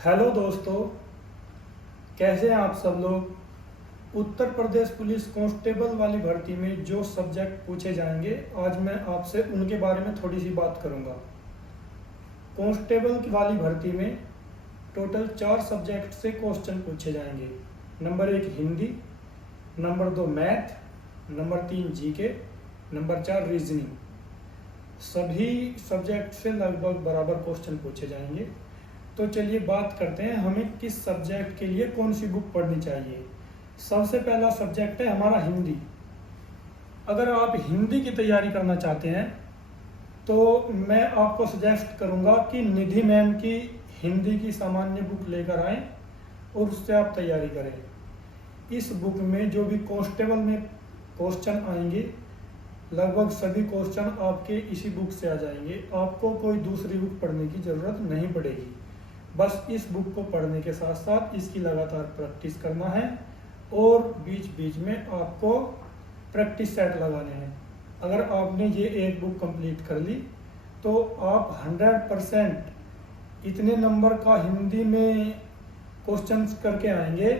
Hello दोस्तों, कैसे हैं आप सब लोग। उत्तर प्रदेश पुलिस कांस्टेबल वाली भर्ती में जो सब्जेक्ट पूछे जाएंगे, आज मैं आपसे उनके बारे में थोड़ी सी बात करूंगा। कांस्टेबल वाली भर्ती में टोटल 4 सब्जेक्ट से क्वेश्चन पूछे जाएंगे। Number 1 Hindi, number 2 math, number 3 GK, number 4 reasoning. सभी सब्जेक्ट से लगभग बराबर क्वेश्चन पूछे जाएंगे। तो चलिए बात करते हैं हमें किस सब्जेक्ट के लिए कौन सी बुक पढ़नी चाहिए। सबसे पहला सब्जेक्ट है हमारा हिंदी। अगर आप हिंदी की तैयारी करना चाहते हैं तो मैं आपको सजेस्ट करूंगा कि निधि मैम की हिंदी की सामान्य बुक लेकर आएं और उससे आप तैयारी करें। इस बुक में जो भी कांस्टेबल में क्वेश्चन आएंगे, लगभग सभी क्वेश्चन आपके इसी बुक से आ जाएंगे। आपको कोई दूसरी बुक पढ़ने की ज़रूरत नहीं पड़ेगी। बस इस बुक को पढ़ने के साथ साथ इसकी लगातार प्रैक्टिस करना है और बीच बीच में आपको प्रैक्टिस सेट लगाने हैं। अगर आपने ये एक बुक कंप्लीट कर ली तो आप 100% इतने नंबर का हिंदी में क्वेश्चंस करके आएंगे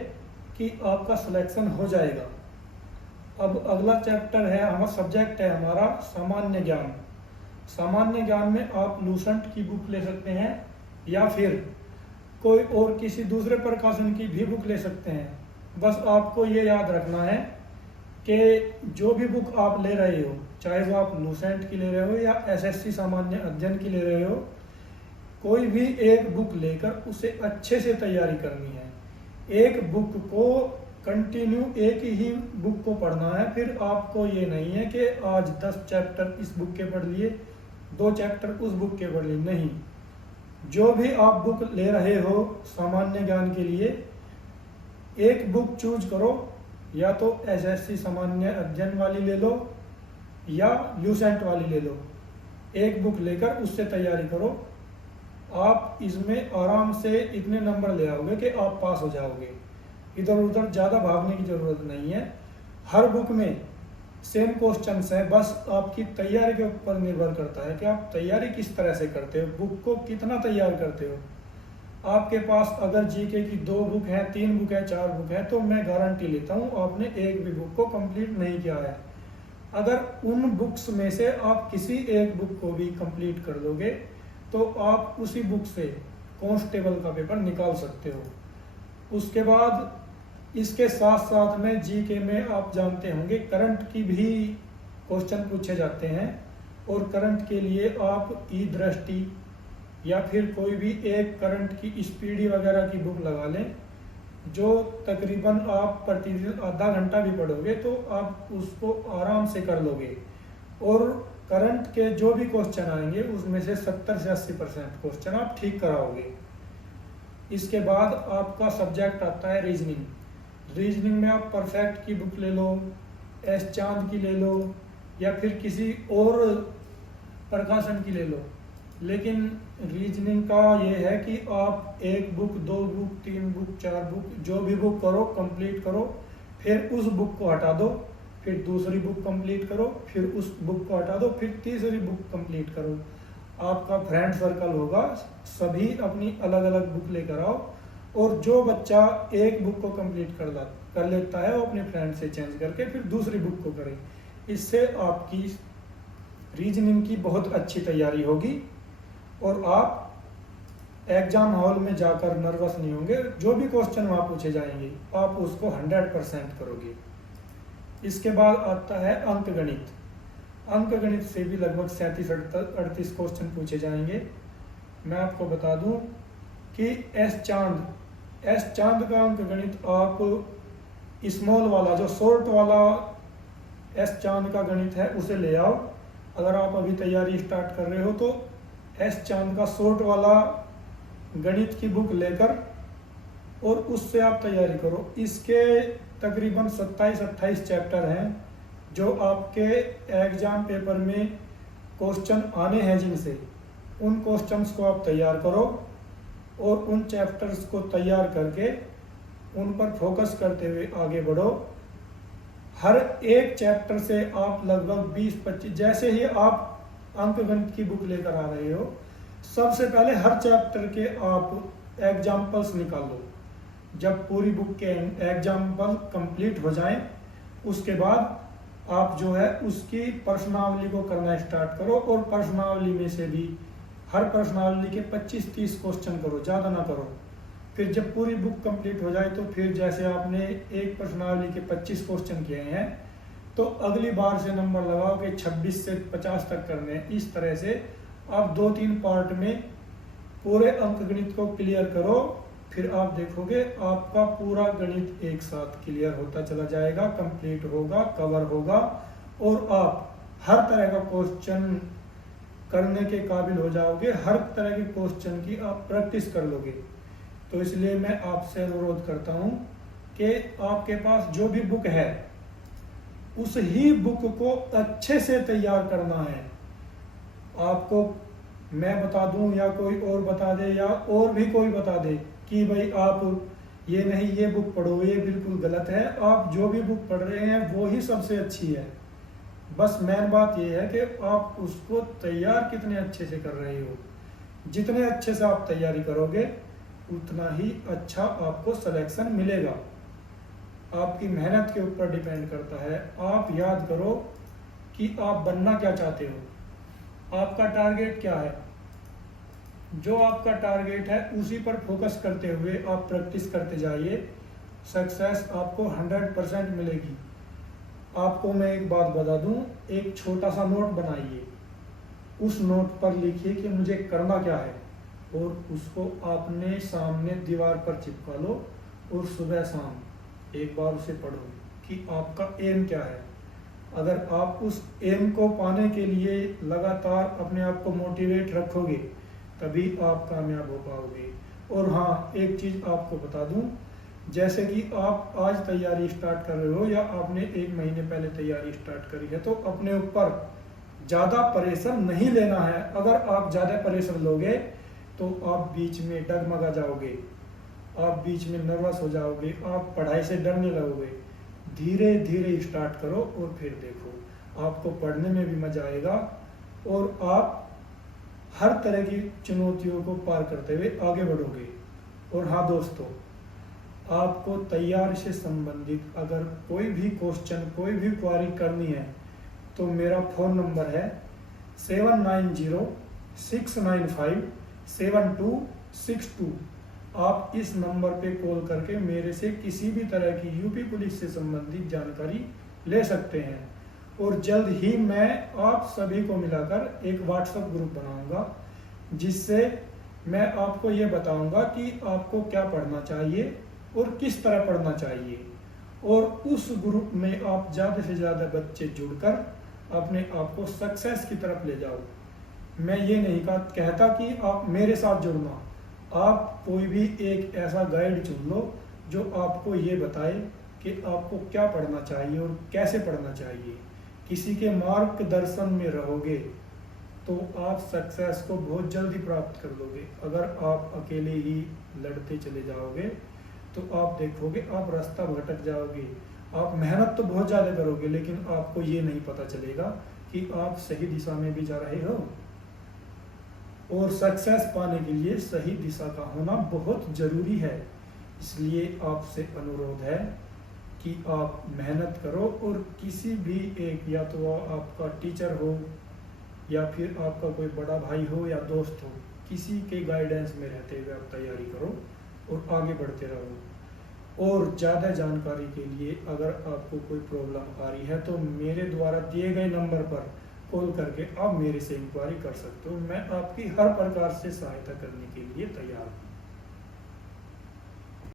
कि आपका सिलेक्शन हो जाएगा। अब अगला चैप्टर है, हमारा सब्जेक्ट है हमारा सामान्य ज्ञान। सामान्य ज्ञान में आप लूसेंट की बुक ले सकते हैं या फिर कोई और किसी दूसरे प्रकाशन की भी बुक ले सकते हैं। बस आपको ये याद रखना है कि जो भी बुक आप ले रहे हो, चाहे वो आप लूसेंट की ले रहे हो या एसएससी सामान्य अध्ययन की ले रहे हो, कोई भी एक बुक लेकर उसे अच्छे से तैयारी करनी है। एक बुक को कंटिन्यू एक ही बुक को पढ़ना है। फिर आपको ये नहीं है कि आज 10 चैप्टर इस बुक के पढ़ लिए, 2 चैप्टर उस बुक के पढ़ लिए। नहीं, जो भी आप बुक ले रहे हो सामान्य ज्ञान के लिए, एक बुक चूज करो। या तो एसएससी सामान्य अध्ययन वाली ले लो या ल्यूसेंट वाली ले लो। एक बुक लेकर उससे तैयारी करो। आप इसमें आराम से इतने नंबर ले आओगे कि आप पास हो जाओगे। इधर उधर ज़्यादा भागने की ज़रूरत नहीं है। हर बुक में सेम क्वेश्चंस हैं, बस आपकी तैयारी के ऊपर निर्भर करता है कि आप तैयारी किस तरह से करते हो, बुक को कितना तैयार करते हो। आपके पास अगर जीके की 2 बुक हैं, 3 बुक है, 4 बुक है, तो मैं गारंटी लेता हूँ आपने एक भी बुक को कंप्लीट नहीं किया है। अगर उन बुक्स में से आप किसी एक बुक को भी कंप्लीट कर लोगे तो आप उसी बुक से कांस्टेबल का पेपर निकाल सकते हो। उसके बाद इसके साथ साथ में जीके में आप जानते होंगे करंट की भी क्वेश्चन पूछे जाते हैं। और करंट के लिए आप ई दृष्टि या फिर कोई भी एक करंट की स्पीडी वगैरह की बुक लगा लें, जो तकरीबन आप प्रतिदिन आधा घंटा भी पढ़ोगे तो आप उसको आराम से कर लोगे। और करंट के जो भी क्वेश्चन आएंगे उसमें से 70 से 80% क्वेश्चन आप ठीक कराओगे। इसके बाद आपका सब्जेक्ट आता है रीजनिंग। रीजनिंग में आप परफेक्ट की बुक ले लो, एस चांद की ले लो या फिर किसी और प्रकाशन की ले लो। लेकिन रीजनिंग का ये है कि आप एक बुक, 2 बुक, 3 बुक, 4 बुक, जो भी बुक करो कंप्लीट करो, फिर उस बुक को हटा दो, फिर दूसरी बुक कंप्लीट करो, फिर उस बुक को हटा दो, फिर तीसरी बुक कंप्लीट करो। आपका फ्रेंड सर्कल होगा, सभी अपनी अलग अलग बुक लेकर आओ। और जो बच्चा एक बुक को कंप्लीट कर लेता है वो अपने फ्रेंड से चेंज करके फिर दूसरी बुक को करे। इससे आपकी रीजनिंग की बहुत अच्छी तैयारी होगी और आप एग्जाम हॉल में जाकर नर्वस नहीं होंगे। जो भी क्वेश्चन वहाँ पूछे जाएंगे आप उसको 100% करोगे। इसके बाद आता है अंकगणित। अंकगणित से भी लगभग 37-38 क्वेश्चन पूछे जाएंगे। मैं आपको बता दूं कि एस चांद का अंकगणित आप स्मॉल वाला, जो शॉर्ट वाला एस चांद का गणित है उसे ले आओ। अगर आप अभी तैयारी स्टार्ट कर रहे हो तो एस चांद का शॉर्ट वाला गणित की बुक लेकर और उससे आप तैयारी करो। इसके तकरीबन 27-28 चैप्टर हैं जो आपके एग्जाम पेपर में क्वेश्चन आने हैं, जिनसे उन क्वेश्चंस को आप तैयार करो और उन चैप्टर्स को तैयार करके उन पर फोकस करते हुए आगे बढ़ो। हर एक चैप्टर से आप लगभग 20-25, जैसे ही आप अंकगणित की बुक लेकर आ रहे हो, सबसे पहले हर चैप्टर के आप एग्जाम्पल्स निकालो। जब पूरी बुक के एग्जाम्पल कंप्लीट हो जाएं, उसके बाद आप जो है उसकी प्रश्नावली को करना स्टार्ट करो, और प्रश्नावली में से भी हर प्रश्नावली के 25-30 क्वेश्चन करो, ज़्यादा ना करो। फिर जब पूरी बुक कंप्लीट हो जाए तो फिर जैसे आपने एक प्रश्नावली के 25 क्वेश्चन किए हैं, तो अगली बार से नंबर लगाओ कि 26 से 50 तक करने हैं। इस तरह से आप 2-3 पार्ट में पूरे अंकगणित को क्लियर करो। फिर आप देखोगे आपका पूरा गणित एक साथ क्लियर होता चला जाएगा, कंप्लीट होगा, कवर होगा, और आप हर तरह का क्वेश्चन करने के काबिल हो जाओगे। हर तरह के क्वेश्चन की आप प्रैक्टिस कर लोगे। तो इसलिए मैं आपसे अनुरोध करता हूं कि आपके पास जो भी बुक है उस ही बुक को अच्छे से तैयार करना है। आपको मैं बता दूं या कोई और बता दे या और भी कोई बता दे कि भाई आप ये नहीं, ये बुक पढ़ो, ये बिल्कुल गलत है। आप जो भी बुक पढ़ रहे हैं वो ही सबसे अच्छी है। बस मेन बात ये है कि आप उसको तैयार कितने अच्छे से कर रहे हो। जितने अच्छे से आप तैयारी करोगे उतना ही अच्छा आपको सिलेक्शन मिलेगा। आपकी मेहनत के ऊपर डिपेंड करता है। आप याद करो कि आप बनना क्या चाहते हो, आपका टारगेट क्या है। जो आपका टारगेट है उसी पर फोकस करते हुए आप प्रैक्टिस करते जाइए। सक्सेस आपको 100% मिलेगी। आपको मैं एक बात बता दूं, एक छोटा सा नोट बनाइए, उस नोट पर लिखिए कि मुझे करना क्या है, और उसको आपने सामने दीवार पर चिपका लो, और सुबह शाम एक बार उसे पढ़ो कि आपका एम क्या है। अगर आप उस एम को पाने के लिए लगातार अपने आप को मोटिवेट रखोगे तभी आप कामयाब हो पाओगे। और हाँ, एक चीज़ आपको बता दूं, जैसे कि आप आज तैयारी स्टार्ट कर रहे हो या आपने 1 महीने पहले तैयारी स्टार्ट करी है, तो अपने ऊपर ज़्यादा प्रेशर नहीं लेना है। अगर आप ज़्यादा प्रेशर लोगे तो आप बीच में डगमगा जाओगे, आप बीच में नर्वस हो जाओगे, आप पढ़ाई से डरने लगोगे। धीरे धीरे स्टार्ट करो और फिर देखो आपको पढ़ने में भी मजा आएगा, और आप हर तरह की चुनौतियों को पार करते हुए आगे बढ़ोगे। और हाँ दोस्तों, आपको तैयारी से संबंधित अगर कोई भी क्वेश्चन, कोई भी क्वारी करनी है तो मेरा फ़ोन नंबर है 7906957262। आप इस नंबर पे कॉल करके मेरे से किसी भी तरह की यूपी पुलिस से संबंधित जानकारी ले सकते हैं। और जल्द ही मैं आप सभी को मिलाकर एक व्हाट्सएप ग्रुप बनाऊंगा, जिससे मैं आपको ये बताऊंगा कि आपको क्या पढ़ना चाहिए और किस तरह पढ़ना चाहिए। और उस ग्रुप में आप ज़्यादा से ज़्यादा बच्चे जुड़कर अपने आप को सक्सेस की तरफ ले जाओ। मैं ये नहीं कहता कि आप मेरे साथ जुड़ना, आप कोई भी एक ऐसा गाइड चुन लो जो आपको ये बताए कि आपको क्या पढ़ना चाहिए और कैसे पढ़ना चाहिए। किसी के मार्गदर्शन में रहोगे तो आप सक्सेस को बहुत जल्दी प्राप्त कर लोगे। अगर आप अकेले ही लड़ते चले जाओगे तो आप देखोगे आप रास्ता भटक जाओगे। आप मेहनत तो बहुत ज़्यादा करोगे, लेकिन आपको ये नहीं पता चलेगा कि आप सही दिशा में भी जा रहे हो। और सक्सेस पाने के लिए सही दिशा का होना बहुत ज़रूरी है। इसलिए आपसे अनुरोध है कि आप मेहनत करो, और किसी भी एक, या तो आपका टीचर हो या फिर आपका कोई बड़ा भाई हो या दोस्त हो, किसी के गाइडेंस में रहते हुए आप तैयारी करो और आगे बढ़ते रहो। और ज़्यादा जानकारी के लिए अगर आपको कोई प्रॉब्लम आ रही है तो मेरे द्वारा दिए गए नंबर पर कॉल करके आप मेरे से इंक्वायरी कर सकते हो। मैं आपकी हर प्रकार से सहायता करने के लिए तैयार हूँ।